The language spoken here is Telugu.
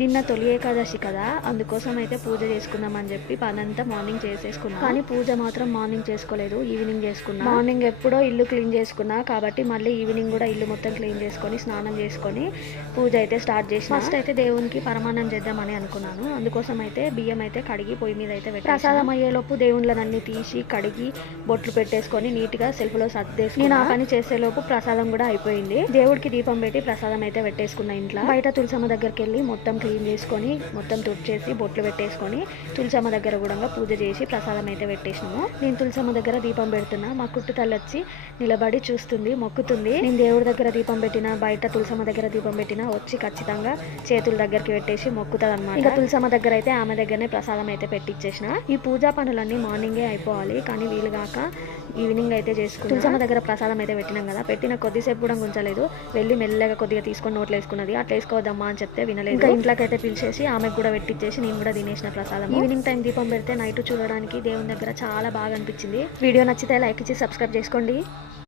నిన్న తొలి ఏకాదశి కదా, అందుకోసం అయితే పూజ చేసుకుందామని చెప్పి పనంతా మార్నింగ్ చేసేసుకున్నా. కానీ పూజ మాత్రం మార్నింగ్ చేసుకోలేదు, ఈవినింగ్ చేసుకున్నా. మార్నింగ్ ఎప్పుడో ఇల్లు క్లీన్ చేసుకున్నా కాబట్టి మళ్ళీ ఈవినింగ్ కూడా ఇల్లు మొత్తం క్లీన్ చేసుకొని స్నానం చేసుకొని పూజ అయితే స్టార్ట్ చేసిన. ఫస్ట్ అయితే దేవునికి పరమాన్నం చేద్దామని అనుకున్నాను. అందుకోసం అయితే బియ్యం అయితే కడిగి పొయ్యి మీద అయితే పెట్టి ప్రసాదం అయ్యేలోపు దేవుళ్ళనన్నీ తీసి కడిగి బొట్లు పెట్టేసుకొని నీట్గా సెల్ఫ్లో సర్దేసి నేను ఆ పని చేసేలోపు ప్రసాదం కూడా అయిపోయింది. దేవుడికి దీపం పెట్టి ప్రసాదం అయితే పెట్టేసుకున్నా. ఇంట్లో బయట తులసమ్మ దగ్గరికి వెళ్ళి మొత్తం క్లీన్ చేసుకొని మొత్తం తుడిచేసి బొట్లు పెట్టేసుకొని తులసమ్మ దగ్గర కూడా పూజ చేసి ప్రసాదం అయితే పెట్టేసినాము. నేను తులసమ్మ దగ్గర దీపం పెడుతున్నా. మా కుట్టు తల్లి వచ్చి నిలబడి చూస్తుంది, మొక్కుతుంది. నేను దేవుడి దగ్గర దీపం పెట్టినా బయట తులసమ్మ దగ్గర దీపం పెట్టినా వచ్చి ఖచ్చితంగా చేతుల దగ్గరికి పెట్టేసి మొక్కుతుంది అనమాట. ఇంకా తులసమ్మ దగ్గర అయితే ఆమె దగ్గరనే ప్రసాదం అయితే పెట్టించేసిన. ఈ పూజా పనులన్నీ మార్నింగే అయిపోవాలి, కానీ వీలుగాక ఈవినింగ్ అయితే చేసుకుని తులసమ్మ దగ్గర ప్రసాదం అయితే పెట్టినాం కదా, పెట్టిన కొద్దిసేపు కూడా ఉంచలేదు, వెళ్ళి మెల్లగా కొద్దిగా తీసుకొని నోట్లు వేసుకున్నది. అట్లా వేసుకోవద్దమ్మా అని చెప్తే వినలేదు. ఇంకా ఇంట్లోకి అయితే పిలిచేసి ఆమెకు కూడా పెట్టించేసి నేను కూడా తినేసిన ప్రసాదం. ఈవినింగ్ టైం దీపం పెడితే నైట్ చూడడానికి దేవుని దగ్గర చాలా బాగా అనిపించింది. వీడియో నచ్చితే లైక్ ఇచ్చి సబ్స్క్రైబ్ చేసుకోండి.